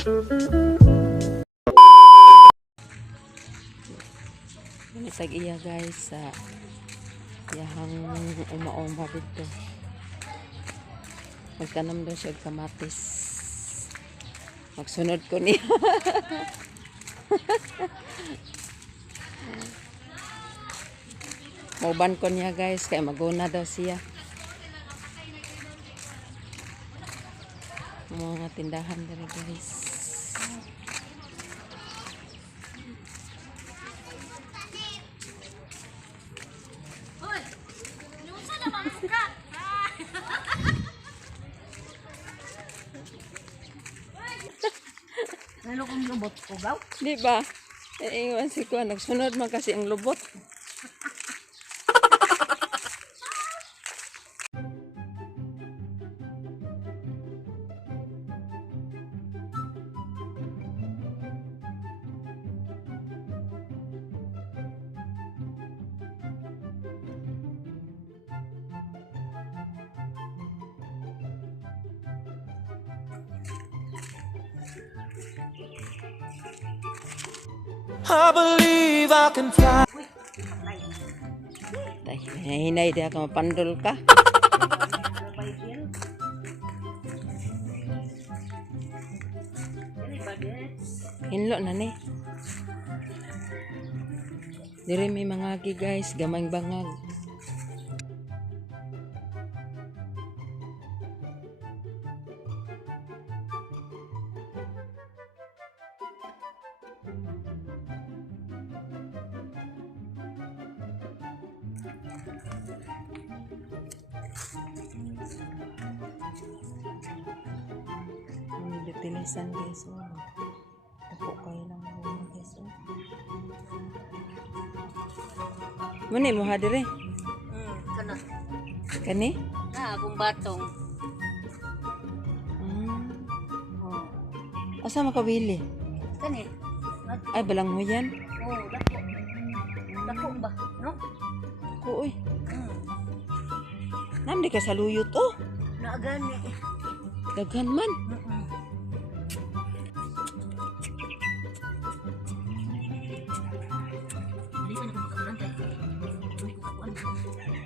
Tag iya guys sa yahang uma-uma dito. Magtanam daw siya og kamatis. Magsunod ko niya. Mauban ko niya guys kaya maguna daw siya. Mga tindahan dali guys. Ano kung lubot ko gaw? Di ba? Iwan si Kuan, nagsunod man kasi ang lubot. I believe I can fly. Hinay dia ka mapandol ka. Hinlo na ni. Diri may mga agi guys, gamay bangag. Utilisan guys, tapo kayo lang mga guys. Muna mo hadire? Kana. Kani? Akong batong. Oh. Asa makabili? Kani. Ay, balang mo yan? Dako. Dako ba, no? Ako, uy. Nandi ka sa luyot, oh. Naagani. Daghan man.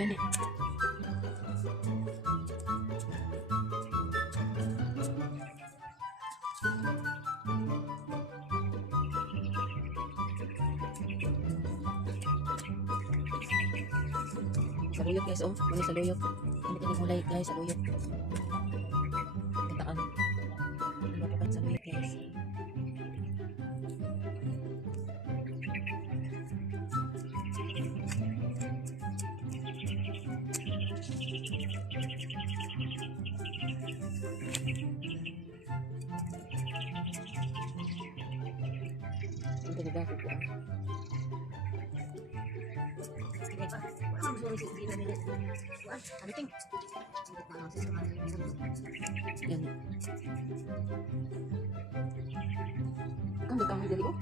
Gani. Saluyot guys, oh. Mali saluyot. Hindi ka nagulay guys, saluyot. Kataan. Mapapan saluyot guys. Ang ganda ko po. Yan. Kan dekat mo dali ko?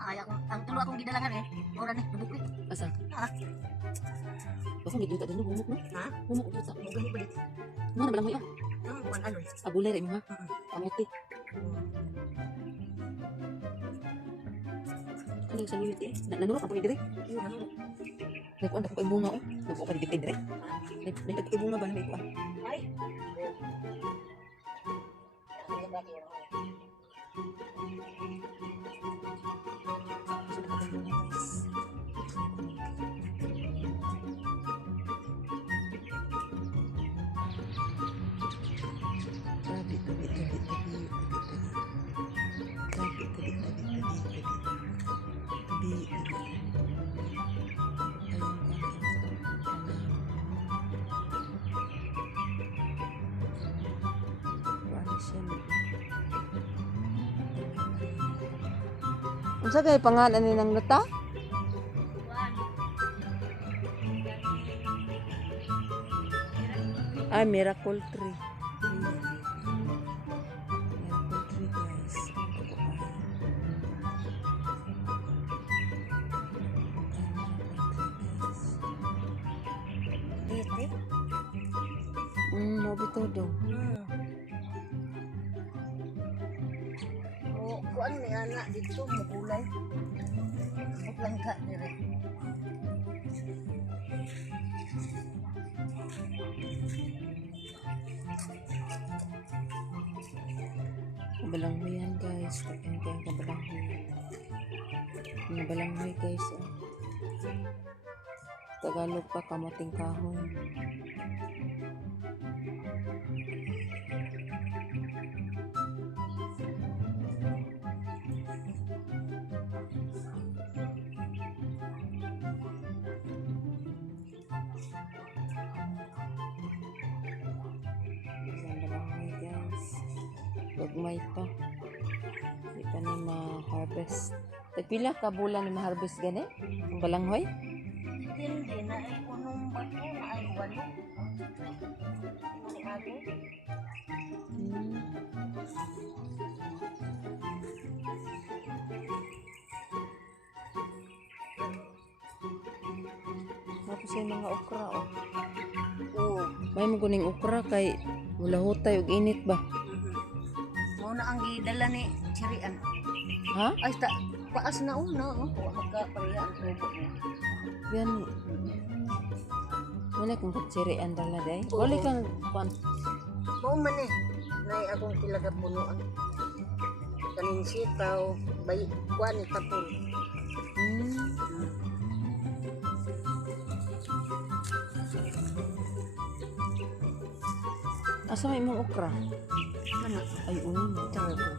Ay ako, ang tulo akong gidalangan eh. Ora ni dubok ni. Asa? Ah, Basta may duta din no, bumuk no? ha? Bumuk duta. Mo gani ba? Mo na balang mo ya. Kuan ano? Abulay rin mo ha. Kamuti. Ano sa luyot eh? Nanulok ako ni dire. Nagkuan ako kay bunga oh. Nagkuan ka dito dire. Nagkuan kay bunga ba na nagkuan? Ay. Unsa kay pangalan ni nang luta? Ay, Miracle Tree. Miracle Tree guys. todo. O kuan ni anak dito magulay. Maglangka dire. Kabalanghoy yan guys. Takyan ko yung kabalanghoy. Kabalanghoy guys. Oh. Tagalog pa kamuting kahoy. Kabalanghoy guys. Gagmay pa. Di pa ni ma-harvest. Pila ka bulan ni ma-harvest gani? Ang balanghoy? Hindi na ay punong bato na ay walo. Ni ato. Tapos yung mga okra oh. Oo. May mo kuning okra kay wala hutay og init ba? Mao na ang gidala ni Chirian. Ha? Ay ta paas na una oh. Wa magkapareha ang tubo niya. Gani. Wala kang katsirian dala day. Wala kang pan. Mao man eh. Nay akong tilaga punuan. Kaning sitaw, bay kuan tapon. Asa may imong okra? Kana Ay, tarbo.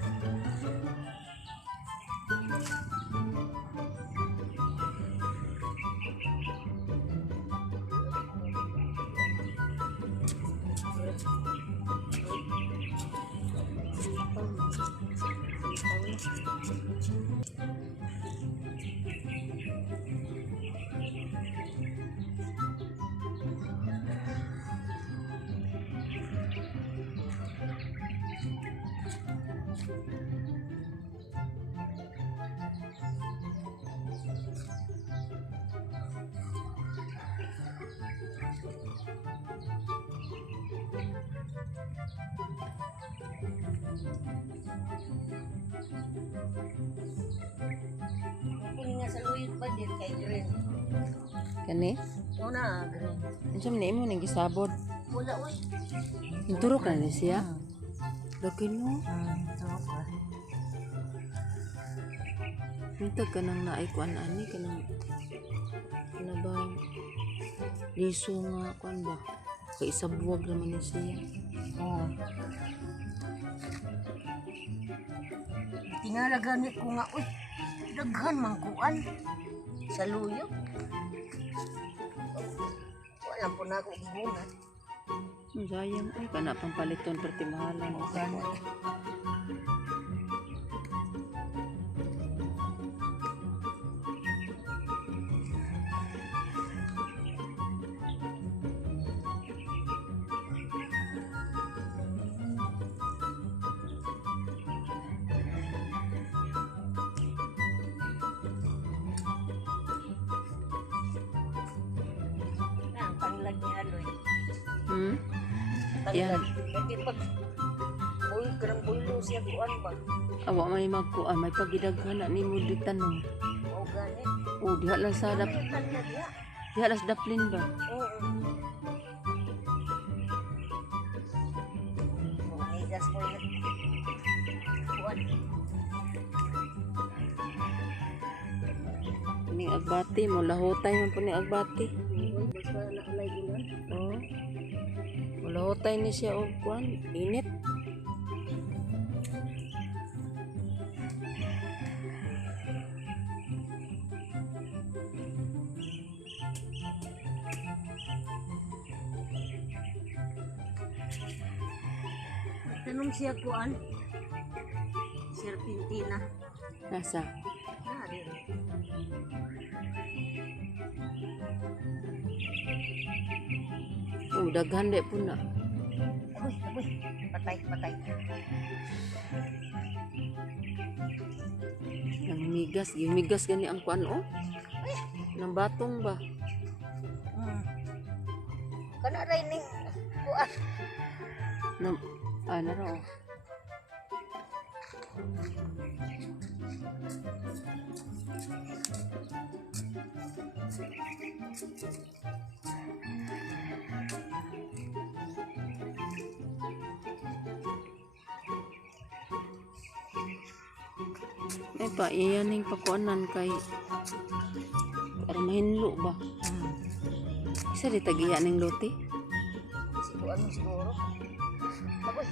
Kung nga sa luyot pa din kay green. Kani? Una green. Unsa man imo nang gisabod? Wala oy. Turok na ni siya. Lagi no. Turok ka. Mintag ka nang naikuan ani kanang ano ba? Liso nga kuan ba? Kay isa buwag naman ni siya. Oo. Tingala gani ko nga uy. Daghan man kuan. Sa luyot. Wala po na ako bunga. Sayang ay kana pang paliton perti mahalan mo Gani. Ang panglag ni Aloy. Hmm? Yan. Kasi pag boy, karang bulo siya kuan ba? Awa may magkuan may pagidaghan na nimo di tanong. O gani. Oh, diha lang sa Ano yung kanila diya? diha lang sa daplin ba? Oo. Migas ko yun. Kuan. Ning agbati mo lahotay man po ni agbati. Basta nakalay ilan. Oh. Lahotay ni siya og kuan, init. Tanong siya kuan. Serpentina. Nasa? Nari. Oh, daghan de po na. Agoy, agoy. Patay, patay. Ang migas gani ang kuan oh. Nang batong ba? Kana rin ning Kuan. Na, naro. Ay pa, iyan yung pakuanan kay para mahinlo ba? Isa di tag-iya ng lote? Si kuan mo siguro. Aboy.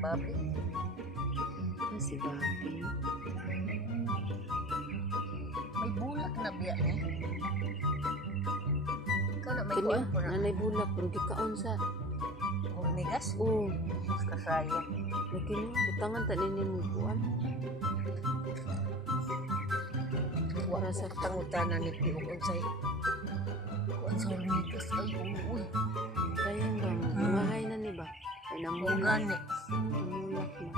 Babi. Si Babi. May bulak na biya ni. Ikaw na may Kanyo, kuan ko na. nanay bulak, pero gikaon sa. Hormigas. Oo, Kasaya. nakin butangan tanin mo kuan. Para sa tangutanan ni Piog unsay. Kuan sa hormigas ay uy. Sayang ba, bumahay na ni ba? Ay O namulak. gani. Namulak na.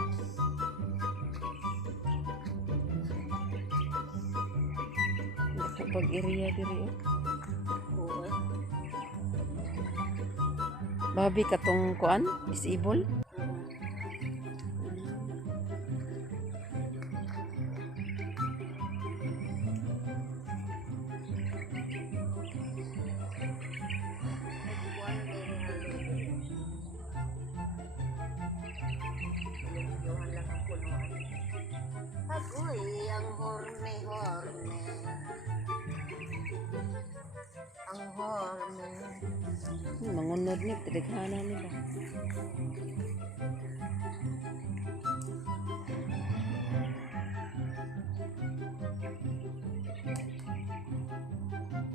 Kapag area diri oh. Oo. Babi katong kuan, disable. Agoy, ang horme. Ang horme. Mangunod ni tidaghana ni ba?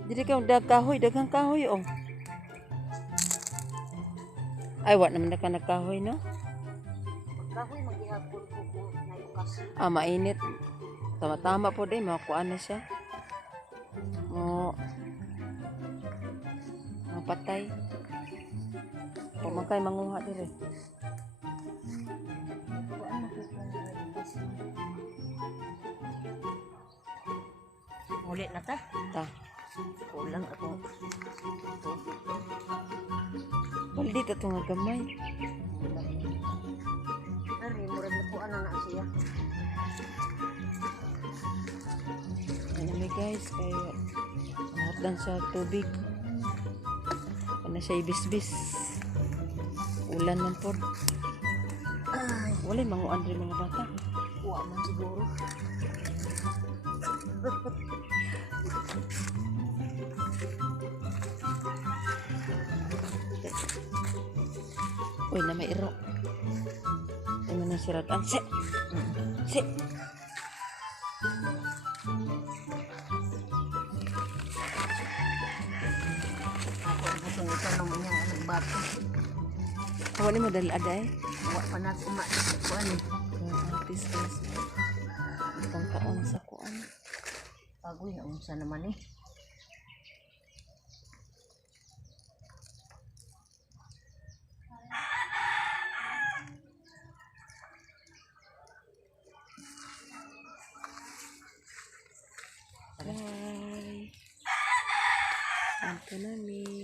Dili ka daghang kahoy oh. Ay, wa naman na ka nagkahoy no? Kahoy maghihapon ko na kasi. Mainit. Tama-tama po din, makuha na siya. Mapatay. Pumangkay manguha dire. Kuan mo ko kasi. Ulit na ta. Ta. Kulang ako. Baldi ta nga gamay. Ari, murag na kuan na siya. Ano may guys, kaya mahadlan sa tubig. Ano siya ibisbis. Ulan man po. Ay, Wala manguan rin mga bata. kuha man siguro. Uy, na may iro. Ay man ang siragan. Si! Si! Ako ang gusto ng inyong anak bato. Wala mo dali aday. Kuha pa na kuan eh. Artist guys. Itong kaon sa kuan. Agoy, unsa naman eh. Bye! Anto namin.